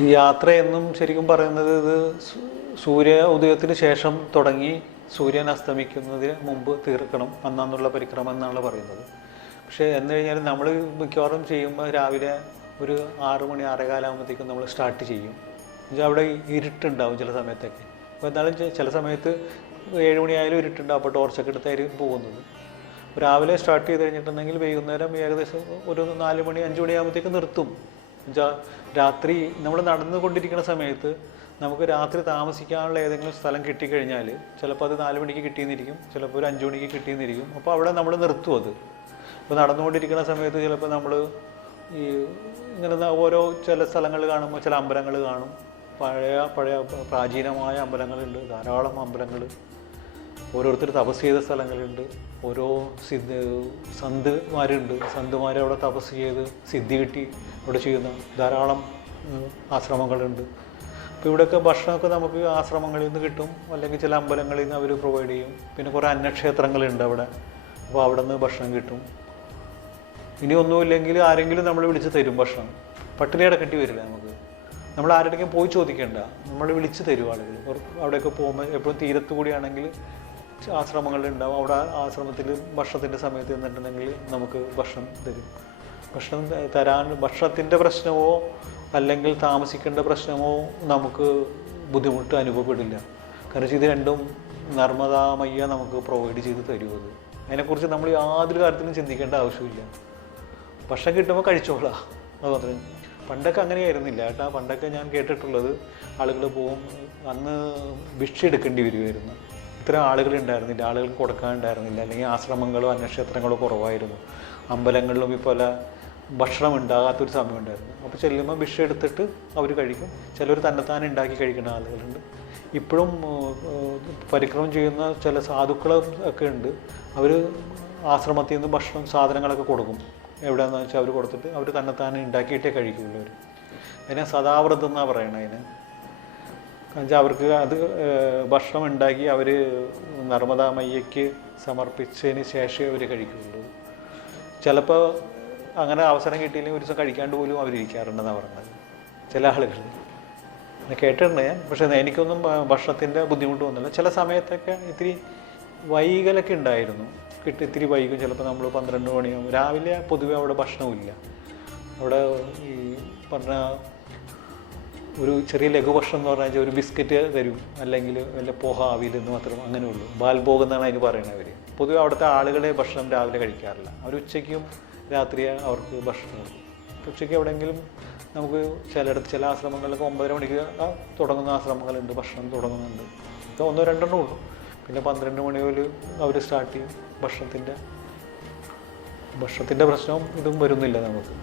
ഈ യാത്രയെന്നും ശരിക്കും പറയുന്നത് ഇത് സൂര്യ ഉദയത്തിന് ശേഷം തുടങ്ങി സൂര്യൻ അസ്തമിക്കുന്നതിന് മുമ്പ് തീർക്കണം അന്നാന്നുള്ള പരിക്രമം എന്നാണ് പറയുന്നത്. പക്ഷേ എന്ന് കഴിഞ്ഞാൽ നമ്മൾ മിക്കവാറും ചെയ്യുമ്പോൾ രാവിലെ ഒരു ആറ് മണി ആറേകാലാകുമ്പോഴത്തേക്കും നമ്മൾ സ്റ്റാർട്ട് ചെയ്യും. എന്നുവെച്ചാൽ അവിടെ ഇരുട്ടുണ്ടാവും ചില സമയത്തൊക്കെ. അപ്പോൾ എന്നാലും ചില സമയത്ത് ഏഴ് മണിയായാലും ഇരുട്ടുണ്ടാവും അപ്പോൾ ടോർച്ചൊക്കെ എടുത്തായിരിക്കും പോകുന്നത്. രാവിലെ സ്റ്റാർട്ട് ചെയ്ത് കഴിഞ്ഞിട്ടുണ്ടെങ്കിൽ വൈകുന്നേരം ഏകദേശം ഒരു നാല് മണി അഞ്ച് മണിയാകുമ്പോഴത്തേക്ക് നിർത്തും. രാത്രി നമ്മൾ നടന്നുകൊണ്ടിരിക്കുന്ന സമയത്ത് നമുക്ക് രാത്രി താമസിക്കാനുള്ള ഏതെങ്കിലും സ്ഥലം കിട്ടിക്കഴിഞ്ഞാൽ ചിലപ്പോൾ അത് നാല് മണിക്ക് കിട്ടിയെന്നിരിക്കും ചിലപ്പോൾ ഒരു അഞ്ച് മണിക്ക് കിട്ടിയെന്നിരിക്കും. അപ്പോൾ അവിടെ നമ്മൾ നിർത്തും അത്. അപ്പോൾ നടന്നുകൊണ്ടിരിക്കുന്ന സമയത്ത് ചിലപ്പോൾ നമ്മൾ ഈ ഇങ്ങനെ ഓരോ ചില സ്ഥലങ്ങൾ കാണുമ്പോൾ ചില അമ്പലങ്ങൾ കാണും. പഴയ പഴയ പ്രാചീനമായ അമ്പലങ്ങളുണ്ട് ധാരാളം അമ്പലങ്ങൾ. ഓരോരുത്തർ തപസ് ചെയ്ത സ്ഥലങ്ങളുണ്ട്. ഓരോ സിദ്ധ സന്ത്മാരുണ്ട്. സന്ത്മാരെ അവിടെ തപസ് ചെയ്ത് സിദ്ധി കിട്ടി. അവിടെ ചെയ്യുന്ന ധാരാളം ആശ്രമങ്ങളുണ്ട്. അപ്പോൾ ഇവിടെയൊക്കെ ഭക്ഷണമൊക്കെ നമുക്ക് ആശ്രമങ്ങളിൽ നിന്ന് കിട്ടും. അല്ലെങ്കിൽ ചില അമ്പലങ്ങളിൽ നിന്ന് അവർ പ്രൊവൈഡ് ചെയ്യും. പിന്നെ കുറേ അന്നക്ഷേത്രങ്ങളുണ്ട് അവിടെ. അപ്പോൾ അവിടെ നിന്ന് ഭക്ഷണം കിട്ടും. ഇനി ഒന്നുമില്ലെങ്കിൽ ആരെങ്കിലും നമ്മൾ വിളിച്ച് തരും ഭക്ഷണം. പട്ടിണി കിടക്കേണ്ടി വരില്ല നമുക്ക്? നമ്മൾ ആരുടെയും പോയി ചോദിക്കേണ്ട. നമ്മൾ വിളിച്ച് തരും ആളുകൾ. അവിടെയൊക്കെ പോകുമ്പോൾ എപ്പോഴും തീരത്ത് കൂടിയാണെങ്കിൽ ആശ്രമങ്ങളുണ്ടാവും. അവിടെ ആശ്രമത്തിൽ ഭക്ഷണത്തിന്റെ സമയത്ത് നിന്നിട്ടുണ്ടെങ്കിൽ നമുക്ക് ഭക്ഷണം തരും. ഭക്ഷണം തരാൻ ഭക്ഷണത്തിന്റെ പ്രശ്നമോ അല്ലെങ്കിൽ താമസിക്കേണ്ട പ്രശ്നമോ നമുക്ക് ബുദ്ധിമുട്ട് അനുഭവപ്പെടില്ല. കാരണം ഇത് രണ്ടും നർമ്മദാമയ്യ നമുക്ക് പ്രൊവൈഡ് ചെയ്ത് തരും അത്. അതിനെക്കുറിച്ച് നമ്മൾ യാതൊരു കാര്യത്തിലും ചിന്തിക്കേണ്ട ആവശ്യമില്ല. ഭക്ഷണം കിട്ടുമ്പോൾ കഴിച്ചോളാം. അത് മാത്രമേ പണ്ടൊക്കെ അങ്ങനെയായിരുന്നില്ല. കേട്ടാ പണ്ടൊക്കെ ഞാൻ കേട്ടിട്ടുള്ളത് ആളുകൾ പോകും അന്ന് ഭിക്ഷ എടുക്കേണ്ടി വരുമായിരുന്നു. ഇത്തരം ആളുകൾ ഉണ്ടായിരുന്നില്ല. ആളുകൾക്ക് കൊടുക്കാനുണ്ടായിരുന്നില്ല അല്ലെങ്കിൽ ആശ്രമങ്ങളോ അന്യക്ഷേത്രങ്ങളോ കുറവായിരുന്നു. അമ്പലങ്ങളിലും ഇപ്പോൾ ഭക്ഷണം ഉണ്ടാകാത്തൊരു സമയം ഉണ്ടായിരുന്നു അപ്പോൾ ചെല്ലുമ്പോൾ ഭിക്ഷ എടുത്തിട്ട് അവർ കഴിക്കും. ചിലർ തന്നെത്താനെ ഉണ്ടാക്കി കഴിക്കുന്ന ആളുകളുണ്ട്. ഇപ്പോഴും പരിക്രമം ചെയ്യുന്ന ചില സാധുക്കൾ ഒക്കെ ഉണ്ട്. അവർ ആശ്രമത്തിൽ നിന്ന് ഭക്ഷണം സാധനങ്ങളൊക്കെ കൊടുക്കും. എവിടെയാണെന്ന് വെച്ചാൽ അവർ കൊടുത്തിട്ട് അവർ തന്നെത്താനെ ഉണ്ടാക്കിയിട്ടേ കഴിക്കുള്ളൂ. അവർ അതിനെ സദാവ്രതം എന്നാണ് പറയണത് അതിന് എന്നുവെച്ചാൽ അവർക്ക് അത് ഭക്ഷണം ഉണ്ടാക്കി അവർ നർമ്മദാ മയ്യയ്ക്ക് സമർപ്പിച്ചതിന് ശേഷമേ അവർ കഴിക്കുള്ളൂ. ചിലപ്പോൾ അങ്ങനെ അവസരം കിട്ടിയില്ലെങ്കിൽ ഒരു ദിവസം കഴിക്കാണ്ട് പോലും അവരിരിക്കാറുണ്ടെന്നാണ് പറഞ്ഞത്. ചില ആളുകൾ. കേട്ടിട്ടുണ്ട് ഞാൻ. പക്ഷേ എനിക്കൊന്നും ഭക്ഷണത്തിന്റെ ബുദ്ധിമുട്ട് വന്നില്ല. ചില സമയത്തൊക്കെ ഇത്തിരി വൈകലൊക്കെ ഉണ്ടായിരുന്നു. കിട്ടി ഇത്തിരി വൈകും. ചിലപ്പോൾ നമ്മൾ പന്ത്രണ്ട് മണിയാവും. രാവിലെ പൊതുവെ അവിടെ ഭക്ഷണമില്ല അവിടെ ഈ പറഞ്ഞ ഒരു ചെറിയ ലഘുഭക്ഷണം എന്ന് പറഞ്ഞാൽ ഒരു ബിസ്ക്കറ്റ് തരും. അല്ലെങ്കിൽ വല്ല പോഹ ആവിയിലെന്ന് മാത്രം അങ്ങനെ ഉള്ളൂ എന്നാണ് അതിന് പറയുന്നത് അവർ. പൊതുവെ അവിടുത്തെ ആളുകളെ ഭക്ഷണം രാവിലെ കഴിക്കാറില്ല. അവർ ഉച്ചയ്ക്കും രാത്രി അവർക്ക് ഭക്ഷണം ഉച്ചയ്ക്ക് എവിടെയെങ്കിലും നമുക്ക് ചിലയിടത്ത് ചില ആശ്രമങ്ങളിലൊക്കെ ഒമ്പതര മണിക്ക് തുടങ്ങുന്ന ആശ്രമങ്ങളുണ്ട് ഭക്ഷണം തുടങ്ങുന്നുണ്ട്. ഇപ്പോൾ ഒന്നോ രണ്ടെണ്ണോ ഉള്ളൂ. പിന്നെ പന്ത്രണ്ട് മണി മുതൽ അവർ സ്റ്റാർട്ട് ചെയ്യും ഭക്ഷണത്തിന്റെ ഭക്ഷണത്തിന്റെ പ്രശ്നവും ഇതും വരുന്നില്ല നമുക്ക്.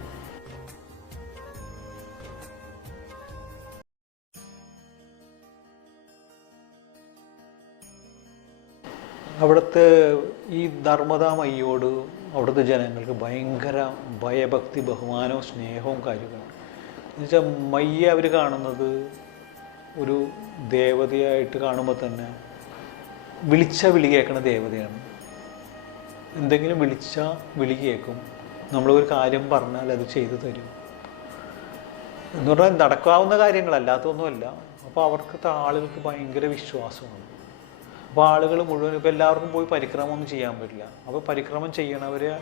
അവിടുത്തെ ഈ നർമ്മദാമയ്യോട് അവിടുത്തെ ജനങ്ങൾക്ക് ഭയങ്കര ഭയഭക്തി ബഹുമാനവും സ്നേഹവും കാര്യങ്ങളും. എന്നുവെച്ചാൽ മയ്യ അവർ കാണുന്നത് ഒരു ദേവതയായിട്ട് കാണുമ്പോൾ തന്നെ വിളിച്ച വിളി കേൾക്കുന്ന ദേവതയാണ്. എന്തെങ്കിലും വിളിച്ച വിളി കേൾക്കും. നമ്മളൊരു കാര്യം പറഞ്ഞാൽ അത് ചെയ്തു തരും. എന്ന് പറഞ്ഞാൽ നടക്കാവുന്ന കാര്യങ്ങളല്ലാത്തൊന്നുമല്ല അപ്പോൾ അവർക്ക് ആളുകൾക്ക് ഭയങ്കര വിശ്വാസമാണ്. അപ്പോൾ ആളുകൾ മുഴുവൻ ഇപ്പോൾ എല്ലാവർക്കും പോയി പരിക്രമം ഒന്നും ചെയ്യാൻ പറ്റില്ല. അപ്പോൾ പരിക്രമം ചെയ്യണവരെ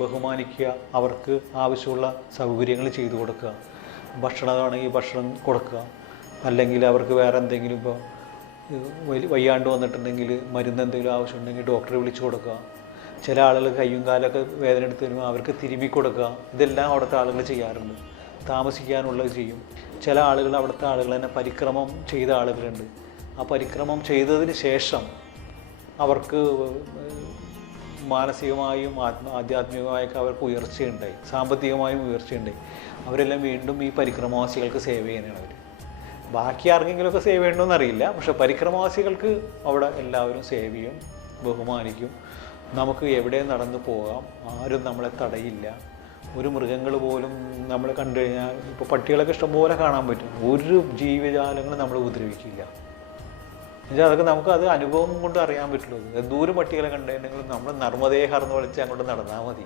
ബഹുമാനിക്കുക അവർക്ക് ആവശ്യമുള്ള സൗകര്യങ്ങൾ ചെയ്തു കൊടുക്കുക. ഭക്ഷണമാണെങ്കിൽ ഭക്ഷണം കൊടുക്കുക. അല്ലെങ്കിൽ അവർക്ക് വേറെ എന്തെങ്കിലും ഇപ്പോൾ വയ്യാണ്ട് വന്നിട്ടുണ്ടെങ്കിൽ മരുന്ന് എന്തെങ്കിലും ആവശ്യമുണ്ടെങ്കിൽ ഡോക്ടറെ വിളിച്ചു കൊടുക്കുക. ചില ആളുകൾ കയ്യും കാലൊക്കെ വേദന എടുത്ത് വരുമ്പോൾ അവർക്ക് തിരുമ്മി കൊടുക്കുക. ഇതെല്ലാം അവിടുത്തെ ആളുകൾ ചെയ്യാറുണ്ട്. താമസിക്കാനുള്ളത് ചെയ്യും. ചില ആളുകൾ അവിടുത്തെ ആളുകൾ തന്നെ പരിക്രമം ചെയ്ത ആളുകളുണ്ട്. ആ പരിക്രമം ചെയ്തതിന് ശേഷം അവർക്ക് മാനസികമായും ആത്മ ആധ്യാത്മികമായൊക്കെ അവർക്ക് ഉയർച്ചയുണ്ടായി. സാമ്പത്തികമായും ഉയർച്ചയുണ്ടായി. അവരെല്ലാം വീണ്ടും ഈ പരിക്രമവാസികൾക്ക് സേവ ചെയ്യുന്നതാണ് അവർ ബാക്കി ആർക്കെങ്കിലുമൊക്കെ സേവ ചെയ്യണമെന്ന് അറിയില്ല. പക്ഷെ പരിക്രമവാസികൾക്ക് അവിടെ എല്ലാവരും സേവ് ചെയ്യും ബഹുമാനിക്കും. നമുക്ക് എവിടെ നടന്നു പോകാം ആരും നമ്മളെ തടയില്ല. ഒരു മൃഗങ്ങൾ പോലും നമ്മൾ കണ്ടു കഴിഞ്ഞാൽ ഇപ്പോൾ പട്ടികളൊക്കെ ഇഷ്ടംപോലെ കാണാൻ പറ്റും. ഒരു ജീവജാലങ്ങളും നമ്മൾ ഉപദ്രവിക്കില്ല. എന്നുവെച്ചാൽ അതൊക്കെ നമുക്ക് അത് അനുഭവം കൊണ്ട് അറിയാൻ പറ്റുള്ളൂ. ദൂരം പട്ടികളെ കണ്ടിട്ടുണ്ടെങ്കിൽ നമ്മൾ നർമ്മദേഹർന്ന് വിളിച്ച് അങ്ങോട്ട് നടന്നാൽ മതി.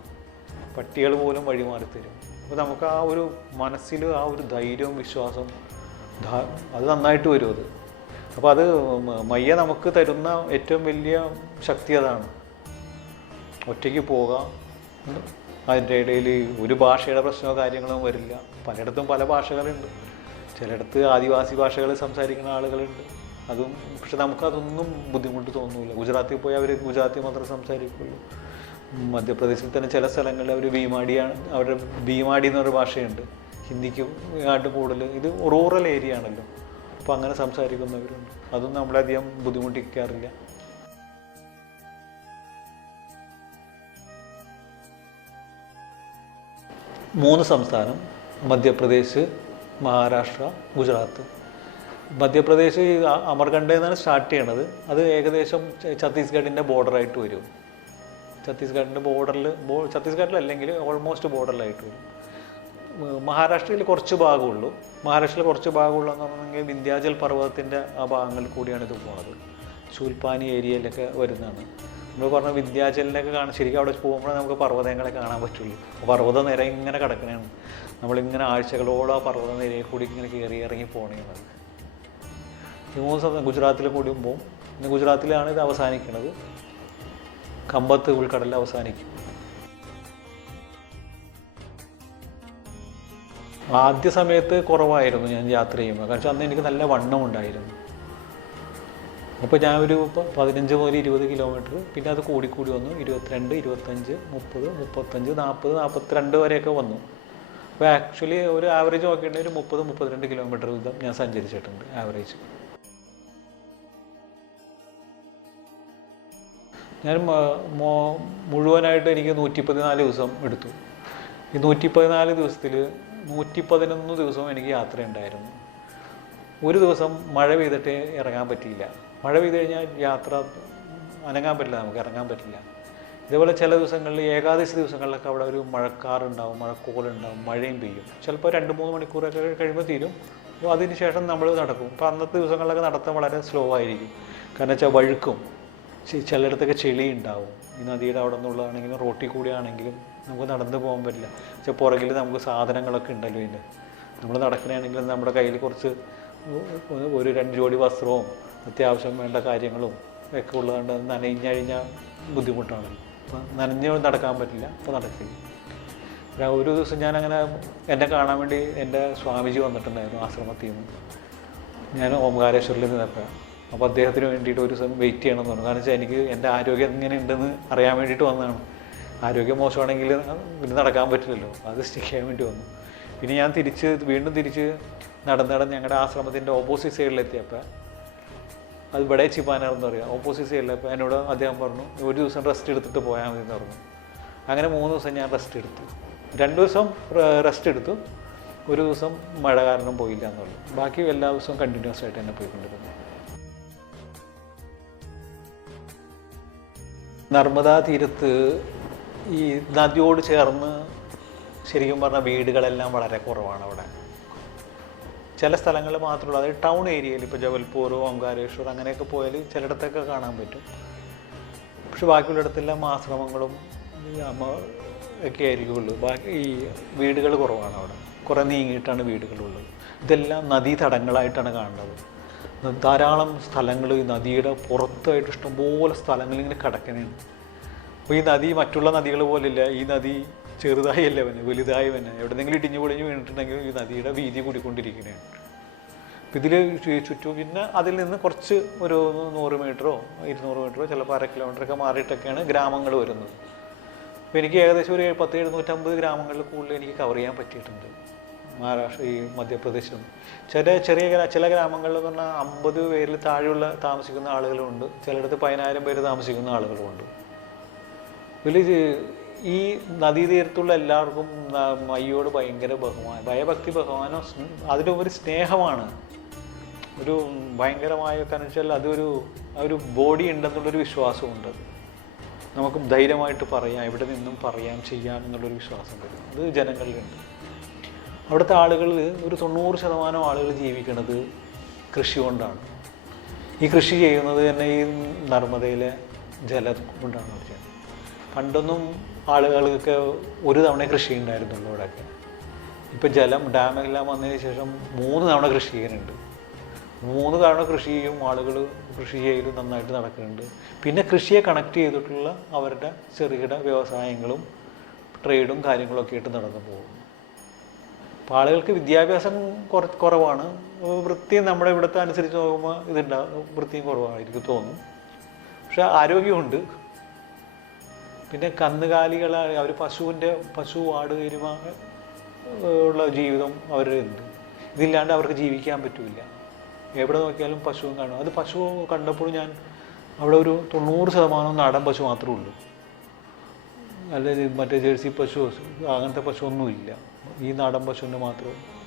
പട്ടികൾ പോലും വഴിമാറി തരും. അപ്പോൾ നമുക്ക് ആ ഒരു മനസ്സിൽ ആ ഒരു ധൈര്യവും വിശ്വാസം അത് നന്നായിട്ട് വരും അത്. അപ്പോൾ അത് മയ്യ നമുക്ക് തരുന്ന ഏറ്റവും വലിയ ശക്തി അതാണ്. ഒറ്റയ്ക്ക് പോകാം അതിന്റെ ഇടയിൽ ഒരു ഭാഷയുടെ പ്രശ്നമോ കാര്യങ്ങളോ വരില്ല. പലയിടത്തും പല ഭാഷകളുണ്ട്. ചിലയിടത്ത് ആദിവാസി ഭാഷകൾ സംസാരിക്കുന്ന ആളുകളുണ്ട്. അതും പക്ഷെ നമുക്കതൊന്നും ബുദ്ധിമുട്ട് തോന്നുന്നില്ല ഗുജറാത്തിൽ പോയി അവർ ഗുജറാത്തി മാത്രമേ സംസാരിക്കുള്ളൂ. മധ്യപ്രദേശിൽ തന്നെ ചില സ്ഥലങ്ങളിൽ അവർ ഭീമാടിയാണ് അവരുടെ ഭീമാടി എന്നൊരു ഭാഷയുണ്ട്. ഹിന്ദിക്ക് ആയിട്ട് കൂടുതൽ ഇത് റൂറൽ ഏരിയ ആണല്ലോ. അപ്പോൾ അങ്ങനെ സംസാരിക്കുന്നവരുണ്ട്. അതും നമ്മളധികം ബുദ്ധിമുട്ടിക്കാറില്ല. മൂന്ന് സംസ്ഥാനം മധ്യപ്രദേശ് മഹാരാഷ്ട്ര ഗുജറാത്ത്. മധ്യപ്രദേശ് ഈ എന്നാണ് സ്റ്റാർട്ട് ചെയ്യണത്. അത് ഏകദേശം ഛത്തീസ്ഗഡിന്റെ ബോർഡറായിട്ട് വരും. ഛത്തീസ്ഗഡിന്റെ ബോർഡറിൽ ബോ ഛത്തീസ്ഗഡിലല്ലെങ്കിൽ ഓൾമോസ്റ്റ് ബോർഡറിലായിട്ട് വരും. മഹാരാഷ്ട്രയിൽ കുറച്ച് ഭാഗമുള്ളൂ. മഹാരാഷ്ട്രയിൽ കുറച്ച് ഭാഗമുള്ളൂ എന്ന് പറഞ്ഞെങ്കിൽ വിന്ധ്യാചൽ പർവതത്തിന്റെ ആ ഭാഗങ്ങളിൽ കൂടിയാണ് ഇത് പോകുന്നത് ചൂൽപ്പാനി ഏരിയയിലൊക്കെ വരുന്നതാണ്. നമ്മൾ പറഞ്ഞ വിന്ധ്യാചലിനൊക്കെ കാണാൻ ശരിക്കും അവിടെ പോകുമ്പോഴേ നമുക്ക് പർവതങ്ങളെ കാണാൻ പറ്റുള്ളൂ. പർവത നിര ഇങ്ങനെ കിടക്കണതാണ് നമ്മളിങ്ങനെ ആഴ്ചകളോളം ആ പർവത നിരയിൽ കൂടി ഇങ്ങനെ കയറി ഇറങ്ങി പോകണേന്നത് ഈ മൂന്ന് സ്ഥലം ഗുജറാത്തിൽ കൂടി പോകും. പിന്നെ ഗുജറാത്തിലാണ് ഇത് അവസാനിക്കുന്നത്. കമ്പത്ത് ഉൾക്കടലിൽ അവസാനിക്കും. ആദ്യ സമയത്ത് കുറവായിരുന്നു ഞാൻ യാത്ര ചെയ്യുമ്പോൾ. കാരണം അന്ന് എനിക്ക് നല്ല വണ്ണം ഉണ്ടായിരുന്നു. അപ്പോൾ ഞാൻ ഒരു പതിനഞ്ച് മുതൽ ഇരുപത് കിലോമീറ്റർ പിന്നെ അത് കൂടിക്കൂടി വന്നു. ഇരുപത്തിരണ്ട് ഇരുപത്തഞ്ച് മുപ്പത് മുപ്പത്തഞ്ച് നാൽപ്പത് നാൽപ്പത്തിരണ്ട് വരെയൊക്കെ വന്നു. അപ്പോൾ ആക്ച്വലി ഒരു ആവറേജ് നോക്കിയിട്ടുണ്ടെങ്കിൽ ഒരു മുപ്പത് മുപ്പത്തിരണ്ട് കിലോമീറ്റർ വീതം ഞാൻ സഞ്ചരിച്ചിട്ടുണ്ട് ആവറേജ് ഞാൻ മുഴുവനായിട്ട് എനിക്ക് നൂറ്റി പതിനാല് ദിവസം എടുത്തു. ഈ നൂറ്റി പതിനാല് ദിവസത്തിൽ നൂറ്റി പതിനൊന്ന് ദിവസവും എനിക്ക് യാത്രയുണ്ടായിരുന്നു. ഒരു ദിവസം മഴ പെയ്തിട്ട് ഇറങ്ങാൻ പറ്റിയില്ല. മഴ പെയ്ത് കഴിഞ്ഞാൽ യാത്ര അനങ്ങാൻ പറ്റില്ല നമുക്ക് ഇറങ്ങാൻ പറ്റില്ല. ഇതേപോലെ ചില ദിവസങ്ങളിൽ ഏകാദശി ദിവസങ്ങളിലൊക്കെ അവിടെ ഒരു മഴക്കാറുണ്ടാവും മഴക്കോളുണ്ടാവും മഴയും പെയ്യും. ചിലപ്പോൾ രണ്ട് മൂന്ന് മണിക്കൂറൊക്കെ കഴിയുമ്പോൾ തീരും. അപ്പോൾ അതിന് ശേഷം നമ്മൾ നടക്കും. അപ്പോൾ അന്നത്തെ ദിവസങ്ങളിലൊക്കെ നടത്തം വളരെ സ്ലോ ആയിരിക്കും. കാരണം വെച്ചാൽ വഴുക്കും. ചിലയിടത്തൊക്കെ ചെളി ഉണ്ടാവും ഈ നദിയുടെ അവിടെ നിന്നുള്ളതാണെങ്കിലും റോട്ടിൽ കൂടി ആണെങ്കിലും നമുക്ക് നടന്നു പോകാൻ പറ്റില്ല. പക്ഷെ പുറകിൽ നമുക്ക് സാധനങ്ങളൊക്കെ ഉണ്ടല്ലോ ഇതിന്റെ. നമ്മൾ നടക്കണമെങ്കിൽ നമ്മുടെ കയ്യിൽ കുറച്ച് ഒരു രണ്ട് ജോഡി വസ്ത്രവും അത്യാവശ്യം വേണ്ട കാര്യങ്ങളും ഒക്കെ ഉള്ളതുകൊണ്ട് നനഞ്ഞഴിഞ്ഞാൽ ബുദ്ധിമുട്ടാണ്. അപ്പം നനഞ്ഞ് നടക്കാൻ പറ്റില്ല അപ്പോൾ നടക്കില്ല. ഒരു ദിവസം ഞാനങ്ങനെ എന്നെ കാണാൻ വേണ്ടി എന്റെ സ്വാമിജി വന്നിട്ടുണ്ടായിരുന്നു ആശ്രമത്തിൽ നിന്ന്. ഞാൻ ഓംകാരേശ്വരിൽ നിന്നപ്പോൾ അപ്പോൾ അദ്ദേഹത്തിന് വേണ്ടിയിട്ട് ഒരു ദിവസം വെയിറ്റ് ചെയ്യണം എന്ന് പറഞ്ഞു. കാരണം വെച്ചാൽ എനിക്ക് എന്റെ ആരോഗ്യം എങ്ങനെ ഉണ്ടെന്ന് അറിയാൻ വേണ്ടിയിട്ട് വന്നതാണ്. ആരോഗ്യം മോശമാണെങ്കിൽ പിന്നെ നടക്കാൻ പറ്റില്ലല്ലോ. അത് സ്റ്റിക്ക് ചെയ്യാൻ വേണ്ടി വന്നു. പിന്നെ ഞാൻ തിരിച്ച് വീണ്ടും തിരിച്ച് നടന്ന് നടന്ന് ഞങ്ങളുടെ ആശ്രമത്തിന്റെ ഓപ്പോസിറ്റ് സൈഡിലെത്തിയപ്പോൾ അത് ഇവിടെ ചിപ്പാനാർ എന്ന് പറയാം. ഓപ്പോസിറ്റ് സൈഡിലപ്പോൾ എന്നോട് അദ്ദേഹം പറഞ്ഞു ഒരു ദിവസം റെസ്റ്റ് എടുത്തിട്ട് പോയാൽ മതി എന്ന് പറഞ്ഞു. അങ്ങനെ മൂന്ന് ദിവസം ഞാൻ റെസ്റ്റ് എടുത്തു. രണ്ട് ദിവസം റെസ്റ്റ് എടുത്തു. ഒരു ദിവസം മഴ കാരണം പോയില്ല എന്നുള്ളൂ ബാക്കി എല്ലാ ദിവസവും കണ്ടിന്യൂസ് ആയിട്ട് തന്നെ പോയിക്കൊണ്ടിരുന്നു. നർമ്മദാ തീരത്ത് ഈ നദിയോട് ചേർന്ന് ശരിക്കും പറഞ്ഞാൽ വീടുകളെല്ലാം വളരെ കുറവാണ് അവിടെ. ചില സ്ഥലങ്ങളിൽ മാത്രമുള്ളൂ അതായത് ടൗൺ ഏരിയയിൽ ഇപ്പോൾ ജബൽപൂർ ഓങ്കാരേശ്വർ അങ്ങനെയൊക്കെ പോയാൽ ചിലയിടത്തൊക്കെ കാണാൻ പറ്റും. പക്ഷെ ബാക്കിയുള്ളിടത്തെല്ലാം ആശ്രമങ്ങളും ഒക്കെ ആയിരിക്കുള്ളൂ. ബാക്കി ഈ വീടുകൾ കുറവാണ് അവിടെ. കുറേ നീങ്ങിയിട്ടാണ് വീടുകളുള്ളത്. ഇതെല്ലാം നദീതടങ്ങളായിട്ടാണ് കാണുന്നത്. ന- ധാരാളം സ്ഥലങ്ങൾ ഈ നദിയുടെ പുറത്തായിട്ട് ഇഷ്ടംപോലെ സ്ഥലങ്ങൾ ഇങ്ങനെ കിടക്കണേണ്. അപ്പോൾ ഈ നദി മറ്റുള്ള നദികൾ പോലെയല്ല ഈ നദി ചെറുതായി അല്ല വന്നെ വലുതായി വന്നെ. എവിടെന്നെങ്കിലും ഇടിഞ്ഞു പൊളിഞ്ഞ് വീണിട്ടുണ്ടെങ്കിൽ ഈ നദിയുടെ വീതി കൂടിക്കൊണ്ടിരിക്കുകയാണ് അപ്പോൾ ഇതിൽ ചുറ്റും പിന്നെ അതിൽ നിന്ന് കുറച്ച് ഒരു നൂറ് മീറ്ററോ ഇരുന്നൂറ് മീറ്ററോ ചിലപ്പോൾ അര കിലോമീറ്ററൊക്കെ മാറിയിട്ടൊക്കെയാണ് ഗ്രാമങ്ങൾ വരുന്നത്. അപ്പോൾ എനിക്ക് ഏകദേശം ഒരു പത്ത് എഴുന്നൂറ്റമ്പത് ഗ്രാമങ്ങളിൽ കൂടുതൽ എനിക്ക് കവർ ചെയ്യാൻ പറ്റിയിട്ടുണ്ട്. മഹാരാഷ്ട്ര ഈ മധ്യപ്രദേശിലും. ചില ചെറിയ ചില ഗ്രാമങ്ങളിൽ എന്ന് പറഞ്ഞാൽ അമ്പത് പേരിൽ താഴെയുള്ള താമസിക്കുന്ന ആളുകളുമുണ്ട് ചിലയിടത്ത് പതിനായിരം പേര് താമസിക്കുന്ന ആളുകളുമുണ്ട്. ഇതിൽ ഈ നദീതീരത്തുള്ള എല്ലാവർക്കും മയ്യോട് ഭയങ്കര ബഹുമാനം ഭയഭക്തി ബഹുമാനം അതിലൊരു സ്നേഹമാണ്. ഒരു ഭയങ്കരമായ കാരണം വെച്ചാൽ അതൊരു ഒരു ബോഡി ഉണ്ടെന്നുള്ളൊരു വിശ്വാസമുണ്ട്. നമുക്ക് ധൈര്യമായിട്ട് പറയാം എവിടെ നിന്നും പറയാം ചെയ്യാം എന്നുള്ളൊരു വിശ്വാസം വരും അത് ജനങ്ങളിലുണ്ട്. അവിടുത്തെ ആളുകൾ ഒരു തൊണ്ണൂറ് ശതമാനം ആളുകൾ ജീവിക്കുന്നത് കൃഷി കൊണ്ടാണ്. ഈ കൃഷി ചെയ്യുന്നത് തന്നെ ഈ നർമ്മദയിലെ ജലം കൊണ്ടാണ് അവർ ചെയ്യുന്നത് പണ്ടൊന്നും ആളുകൾക്കൊക്കെ ഒരു തവണ കൃഷി ഉണ്ടായിരുന്നുള്ളൂ ഇവിടെയൊക്കെ. ഇപ്പം ജലം ഡാമെല്ലാം വന്നതിന് ശേഷം മൂന്ന് തവണ കൃഷി ചെയ്യുന്നുണ്ട്. മൂന്ന് തവണ കൃഷി ചെയ്യും ആളുകൾ കൃഷി ചെയ്ത് നന്നായിട്ട് നടക്കുന്നുണ്ട്. പിന്നെ കൃഷിയെ കണക്ട് ചെയ്തിട്ടുള്ള അവരുടെ ചെറുകിട വ്യവസായങ്ങളും ട്രേഡും കാര്യങ്ങളൊക്കെ ആയിട്ട് നടന്നു പോകുന്നു. അപ്പോൾ ആളുകൾക്ക് വിദ്യാഭ്യാസം കുറ കുറവാണ്. വൃത്തിയും നമ്മുടെ ഇവിടുത്തെ അനുസരിച്ച് നോക്കുമ്പോൾ ഇതുണ്ടാവും. വൃത്തിയും കുറവായിരിക്കും തോന്നും. പക്ഷെ ആരോഗ്യമുണ്ട്. പിന്നെ കന്നുകാലികളാണ് അവർ പശുവിന്റെ പശു ആട് എരുമ ഉള്ള ജീവിതം അവരുണ്ട് ഇതില്ലാണ്ട് അവർക്ക് ജീവിക്കാൻ പറ്റില്ല. എവിടെ നോക്കിയാലും പശുവും കാണും. അത് പശു കണ്ടപ്പോൾ ഞാൻ അവിടെ ഒരു തൊണ്ണൂറ് ശതമാനം നാടൻ പശു മാത്രമേ ഉള്ളൂ. അല്ലെങ്കിൽ മറ്റേ ജേഴ്സി പശു അങ്ങനത്തെ പശു ഒന്നുമില്ല ഈ നാടൻ പശുവിന് മാത്രം.